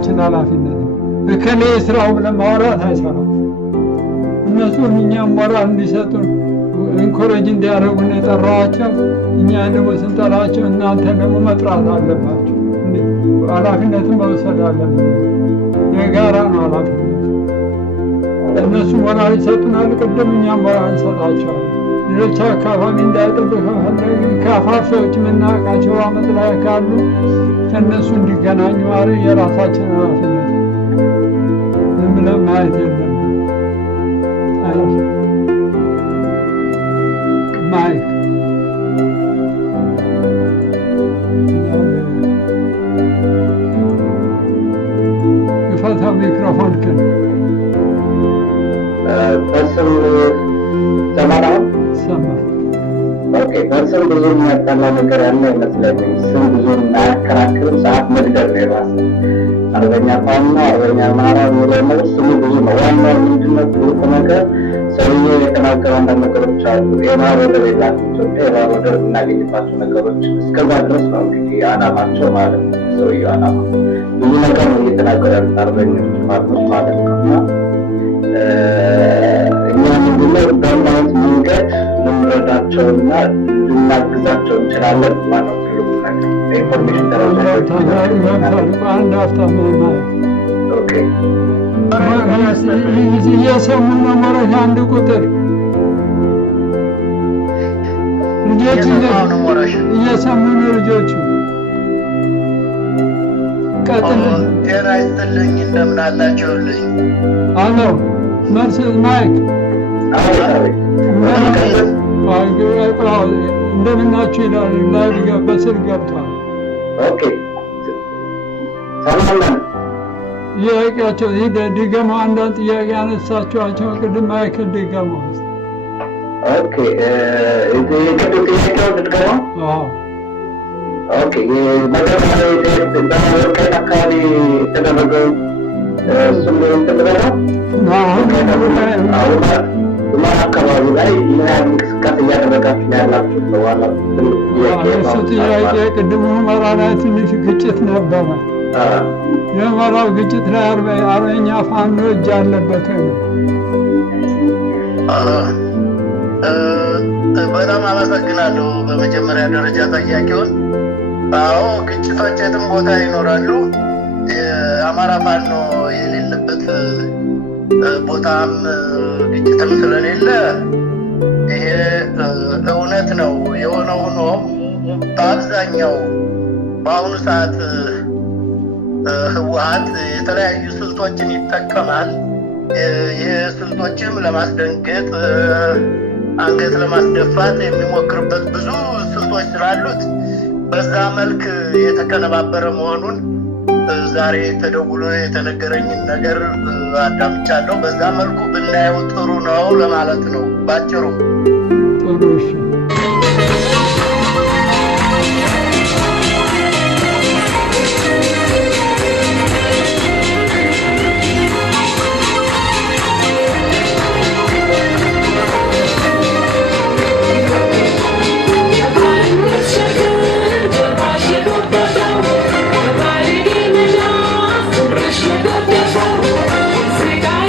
የራሳችን ኃላፊነት ነው። እከሌ ስራው ብለን ማውራት አይሰራም። እነሱን እኛም ሞራል እንዲሰጡን ኢንኮሬጅ እንዲያደርጉን የጠራኋቸው፣ እኛ ደግሞ ስንጠራቸው እናንተ ደግሞ መጥራት አለባቸው። ኃላፊነትን መውሰድ አለብን። የጋራ ነው ኃላፊነት። እነሱ ሞራል ይሰጡናል፣ ቅድም እኛም ሞራል እንሰጣቸዋለን። ሌሎች አካባቢ እንዳይጠብቅ ከፈለግ ከአፋር ሰዎች የምናውቃቸው አመት ላይ ካሉ ከእነሱ እንዲገናኙ አረ የራሳችን ኃላፊነት ዝም ብለን ማየት የለም። ማይክ ክፈተው ሚክሮፎንክን። በስም ሰማነው ሰማ። ኦኬ፣ በስም ብዙ የሚያጣላ ነገር ያለ አይመስለኝም። ስም ብዙ የማያከራክርም፣ ሰዓት መግደል ነው የራስ አርበኛ ፋኖ አርበኛ አማራ የሚለው ስሙ ብዙ ነው። ዋናው ምንድነው ትልቁ ነገር ሰውዬው የተናገሩ አንዳንድ ነገሮች አሉ። የባህር ወደብ የላትም ኢትዮጵያ፣ የባህር ወደብ የምናገኝባቸው ነገሮች እስከዛ ድረስ ነው እንግዲህ አላማቸው ማለት ነው። ሰውዬው አላማ ብዙ ነገር ነው እየተናገሩ ያሉት አርበኞች ፋኖች ማለት ነው። እና እኛ ምንድነው በማለት መንገድ ልንረዳቸውና ልናግዛቸው እንችላለን ማለት ነው። ትልቁ ነገር ኢንፎርሜሽን ደረጃ አንድ ሀፍታ ኦኬ እየሰሙ ነው። መረሻ አንድ ቁጥር ልጆች እየሰሙ ነው። ልጆቹ ቀጥል። ጤና ይስጥልኝ፣ እንደምን አላችሁልኝ? አሎ መልስ ማይክ እንደምናችሁ ይላል። ላይ በስር ገብቷል። ኦኬ ሰላም ጥያቄያቸው ድገመው። አንዳንድ ጥያቄ ያነሳችኋቸው ቅድም ማይክል ድገመው። ኦኬ የቅድም ጥያቄው ድገመው። ኦኬ በወልቃይት አካባቢ የተደረገው እሱም ተደረገው ሁመራ አካባቢ ላይ ምን ያህል እንቅስቃሴ እያደረጋችሁ ያላችሁ ነው? ዋና እሱ ጥያቄ ቅድም ሁመራ ላይ ትንሽ ግጭት ነበረ። የሁመራው ግጭት ላይ አርበኛ ፋኖ እጅ አለበት ነው። በጣም አመሰግናለሁ። በመጀመሪያ ደረጃ ጥያቄውን አዎ ግጭቶች የትም ቦታ ይኖራሉ። የአማራ ፋኖ የሌለበት ቦታም ግጭትም ስለሌለ ይሄ እውነት ነው። የሆነው ሆኖ በአብዛኛው በአሁኑ ሰዓት ህወሓት የተለያዩ ስልቶችን ይጠቀማል። ይህ ስልቶችም ለማስደንገጥ አንገት ለማስደፋት የሚሞክርበት ብዙ ስልቶች ስላሉት በዛ መልክ የተቀነባበረ መሆኑን ዛሬ ተደውሎ የተነገረኝን ነገር አዳምጫለሁ። በዛ መልኩ ብናየው ጥሩ ነው ለማለት ነው ባጭሩ። ጥሩ እሺ። Sky,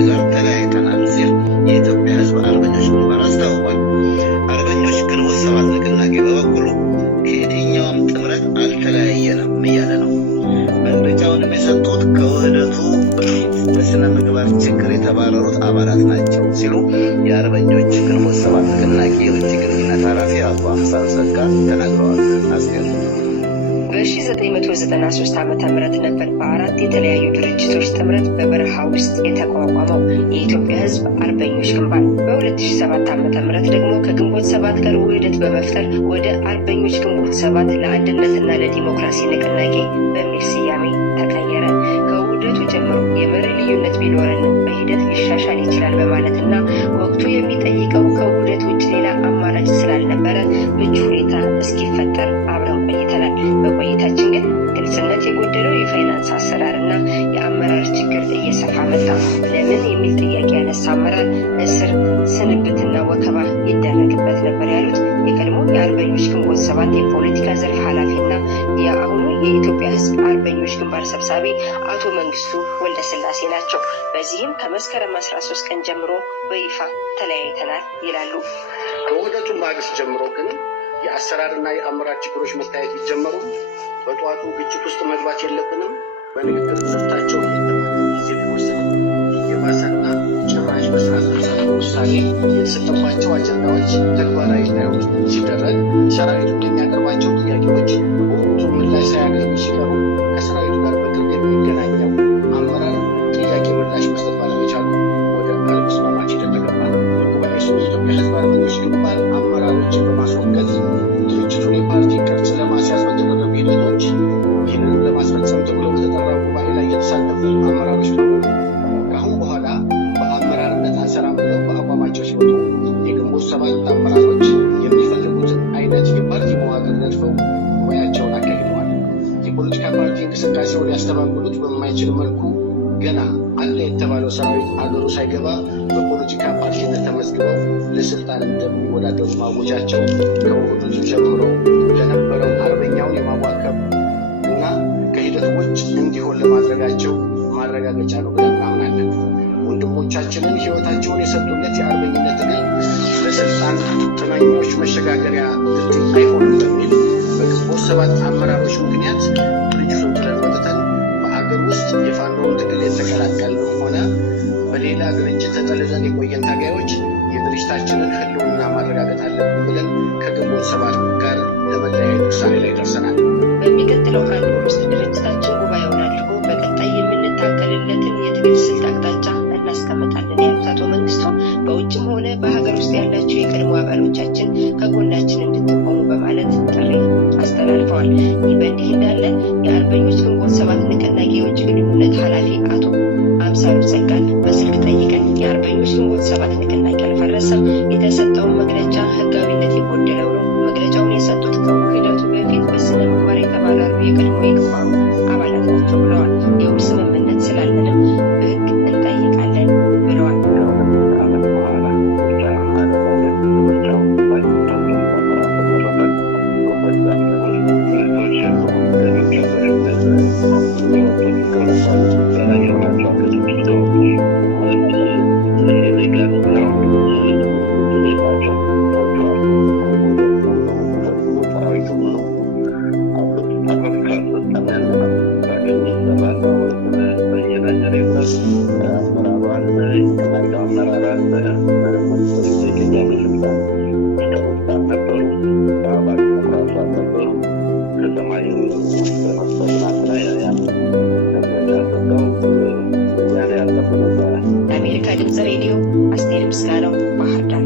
ጋር ተለያይተናል ሲል የኢትዮጵያ ሕዝብ አርበኞች ግንባር አስታውቋል። አርበኞች ግንቦት ሰባት ንቅናቄ በበኩሉ ከየትኛውም ጥምረት አልተለያየንም እያለ ነው። መግለጫውንም የሰጡት ከውህደቱ በፊት በስነ ምግባር ችግር የተባረሩት አባላት ናቸው ሲሉ የአርበኞች ግንቦት ሰባት ንቅናቄ የውጭ ግንኙነት ኃላፊ አቶ አምሳል ሰጋ ተናግረዋል። አስገሩ በ1993 ዓ.ም ነበር በአራት የተለያዩ ድርጅቶች ጥምረት በበረሃ ውስጥ የተቋቋመው የኢትዮጵያ ሕዝብ አርበኞች ግንባር። በ2007 ዓ.ም ደግሞ ከግንቦት ሰባት ጋር ውህደት በመፍጠር ወደ አርበኞች ግንቦት ሰባት ለአንድነትና ለዲሞክራሲ ንቅናቄ በሚል ስያሜ ተቀየረ። ከውህደቱ ጀምሮ የመርህ ልዩነት ቢኖረን በሂደት ሊሻሻል ይችላል በማለትና ወቅቱ የሚጠይቀው ከውህደት ውጭ ሌላ አማራጭ ስላልነበረ ምቹ ሁኔታ እስኪፈጠር አብረን ቆይተናል። በቆይታችን ግን ግልጽነት የጎደለው የፋይናንስ አሰራርና የአመራር ችግር እየሰፋ መጣ። ለምን የሚል ጥያቄ ያነሳ አመራር እስር፣ ስንብትና ወከባ ይደረግበት ነበር ያሉት የቀድሞ የአርበኞች ግንቦት ሰባት የፖለቲካ ዘርፍ ኃላፊና የአሁኑ የኢትዮጵያ ሕዝብ አርበኞች ግንባር ሰብሳቢ አቶ መንግስቱ ወልደስላሴ ናቸው። በዚህም ከመስከረም 13 ቀን ጀምሮ በይፋ ተለያይተናል ይላሉ። ከውህደቱ ማግስት ጀምሮ ግን የአሰራርና የአመራር ችግሮች መታየት ቢጀመሩ በጠዋቱ ግጭት ውስጥ መግባት የለብንም፣ በንግግር ጸጥታቸው ጊዜ ቢወሰድ እየባሰና ጭራሽ በስራ አስፈጻሚ ውሳኔ የተሰጠባቸው አጀንዳዎች ተግባራዊ እንዳይሆኑ ሲደረግ ሰራዊቱ የሚያቀርባቸው ጥያቄዎች በወቅቱ ምላሽ ሳያገኙ ሲቀሩ ከሰራዊቱ ጋር በቅርብ የሚገናኘው አመራር ጥያቄ ምላሽ መስጠት ባለመቻሉ ወደ አለመስማማት ሂደት ተገባ። በጉባኤ ሱ የኢትዮጵያ ሕዝብ አርበኞች ግንባር አመራሮችን በማስወገድ ድርጅቱን የፓርቲ ቅርጽ ለማስያዝ በተደረጉ ሂደቶች ይህንን ለማስፈጸም ተብሎ በተጠራው ጉባኤ ላይ የተሳተፉ አመራሮች በሙሉ ከአሁን በኋላ በአመራርነት አንሰራም ብለው በአቋማቸው ሲወጡ የግንቦት ሰባት አመራሮች የሚፈልጉትን አይነት የፓርቲ መዋቅር ነድፈው ጉባኤያቸውን አካሂደዋል። የፖለቲካ ፓርቲ እንቅስቃሴውን ሊያስተባብሉት በማይችል መልኩ ገና አለ የተባለው ሰራዊት አገሩ ሳይገባ በፖለቲካ ፓርቲነት ተመዝግበው ለስልጣን እንደሚወዳደሩ ማወጃቸው ከውህደቱ ጀምሮ ለነበረው አርበኛውን የማዋከብ እና ከሂደቱ ውጭ እንዲሆን ለማድረጋቸው ማረጋገጫ ነው ብለን እናምናለን። ወንድሞቻችንን ሕይወታቸውን የሰጡለት የአርበኝነት ትግል ለስልጣን ጥመኞች መሸጋገሪያ ድልድይ አይሆንም በሚል በግንቦት ሰባት አመራሮች ምክንያት ድርጅቱን ጥለን ወጥተን በአገር ውስጥ የፋኖውን ትግል የተቀላቀልንም ሆነ በሌላ ድርጅት ተጠልለን የቆየን ታጋዮች የድርጅታችንን ህልውና ማረጋገጥ አለብን ብለን ከግንቦት ሰባት ጋር ለመለያየት ውሳኔ ላይ ደርሰናል። በሚቀጥለው አንድ ወር ውስጥ ድርጅታችን ጉባኤውን አድርጎ በቀጣይ የምንታገልለትን የትግል ስልት አቅጣጫ እናስቀምጣለን ያሉት አቶ መንግስቱ በውጭም ሆነ በሀገር ውስጥ ያላቸው የቀድሞ አባሎቻችን ከጎናችን እንድትቆሙ በማለት ጥሪ አስተላልፈዋል። ይህ በእንዲህ እንዳለ የአርበኞች ግንቦት ሰባት ንቅናቄ የውጭ ግንኙነት ኃላፊ አቶ አምሳሉ ሰጋን በስልክ ጠይቀን የአርበኞች ግንቦት ሰባት ንቅናቄ አልፈረሰም፣ የተሰጠውን መግለጫ ህጋዊነት የጎደለው ነው፣ መግለጫውን የሰጡት ከውህደቱ በፊት በስነ ምግባር የተባረሩ የቀድሞ የግንባሩ አባላት ናቸው ብለዋል። የውል ስምምነት ስላለንም በህግ እንጠይቃለን ብለዋል። የአሜሪካ ድምፅ ሬዲዮ አስቴር ምስጋናው ባህር ዳር።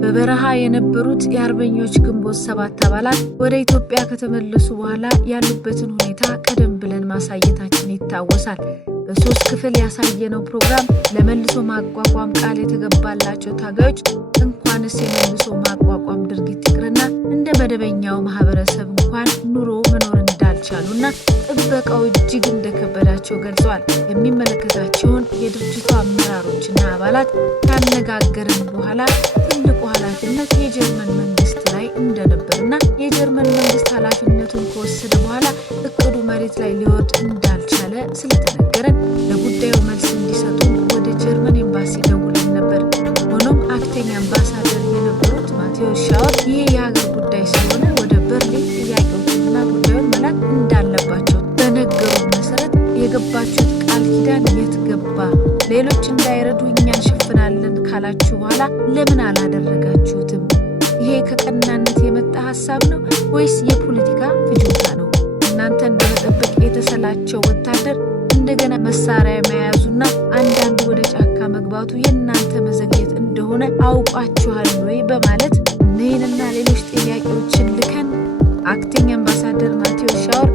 በበረሃ የነበሩት የአርበኞች ግንቦት ሰባት አባላት ወደ ኢትዮጵያ ከተመለሱ በኋላ ያሉበትን ሁኔታ ቀደም ብለን ማሳየታችን ይታወሳል። በሶስት ክፍል ያሳየነው ፕሮግራም ለመልሶ ማቋቋም ቃል የተገባላቸው ታጋዮች እንኳንስ የመልሶ ማቋቋም ድርጊት ይቅርና እንደ መደበኛው ማህበረሰብ እንኳን ኑሮ መኖር እንዳልቻሉና ጥበቃው እጅግ እንደከበዳቸው ገልጸዋል። የሚመለከታቸውን የድርጅቱ አመራሮችና አባላት ካነጋገርን በኋላ ትልቁ ኃላፊነት የጀርመን መንግስት ላይ እንደነበርና የጀርመን መንግስት ኃላፊነቱን ከወሰደ በኋላ እቅዱ መሬት ላይ ሊወርድ እንዳልቻለ ስለተነገረን ለጉዳዩ መልስ እንዲሰጡን ወደ ጀርመን ኤምባሲ ደውለን ነበር። ሆኖም አክቲንግ አምባሳደር የነበሩት ማቴዎስ ሻወር ይሄ የሀገር ጉዳይ ስለሆነ ወደ በርሊን ጥያቄዎችንና ጉዳዩን መላክ እንዳለባቸው በነገሩን መሰረት የገባችሁት ቃል ኪዳን የት ገባ? ሌሎች እንዳይረዱ እኛ እንሸፍናለን ካላችሁ በኋላ ለምን አላደረጋችሁትም? ይሄ ከቀናነት የመጣ ሀሳብ ነው ወይስ የፖለቲካ ፍጆታ ነው? እናንተን በመጠበቅ የተሰላቸው ወታደር እንደገና መሳሪያ መያዙና አንዳንድ ወደ ጫካ መግባቱ የእናንተ መዘግየት እንደሆነ አውቃችኋል ወይ? በማለት እነዚህንና ሌሎች ጥያቄዎችን ልከን አክቲንግ አምባሳደር ማቴዎስ ሻወር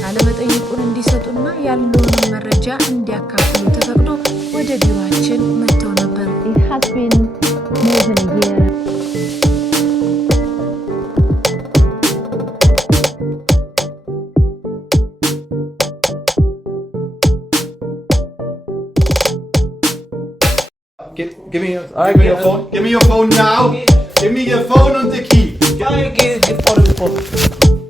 ቃለመጠይቁን እንዲሰጡና ያለውን መረጃ እንዲያካፍሉ ተፈቅዶ ወደ ቢሮአችን መጥተው ነበር። It has been more than a year. Give me your phone. Give me your phone now. Give me your phone and the key. Give me your phone.